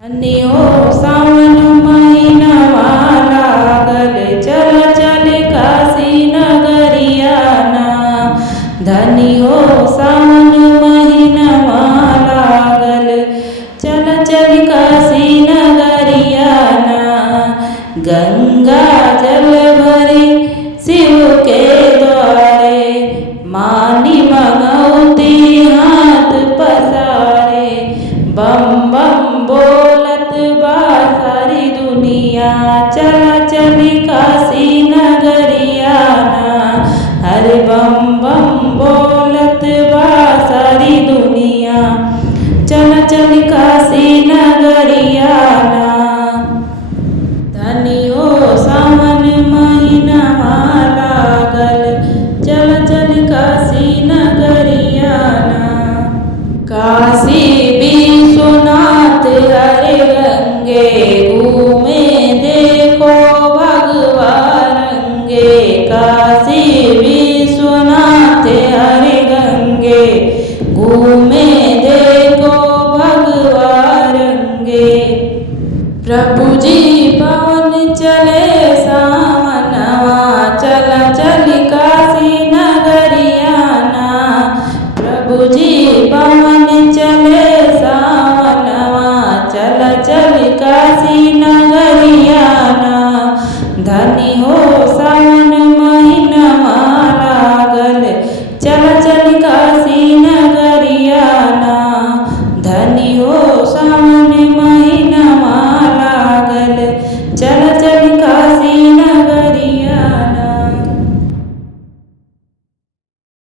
धन्यो सावन महीनवा लागल, चल चल काशी नगरिया ना। धन्यो सावन महीनवा लागल, चल चल काशी नगरिया ना। गंगा जल भरे शिव के द्वारे, मानी मंगौती हाथ पसारे। बम बम बोलत बा सारी दुनिया, चला चली काशी नगरिया ना। हरे बम बम बोलत बा सारी दुनिया, चला चली काशी नगरिया ना। धन्यो सावन महीनवा लागल, चल चल काशी नगरिया ना। काशी विश्वनाथ हरे गंगे, घूमे देखो भगवा रंगे। काशी विश्वनाथ हरे गंगे, घूमे देखो भगवा रंगे। प्रभु जी पवन चले सावनवा, चला चली काशी नगरिया ना। प्रभु जी पवन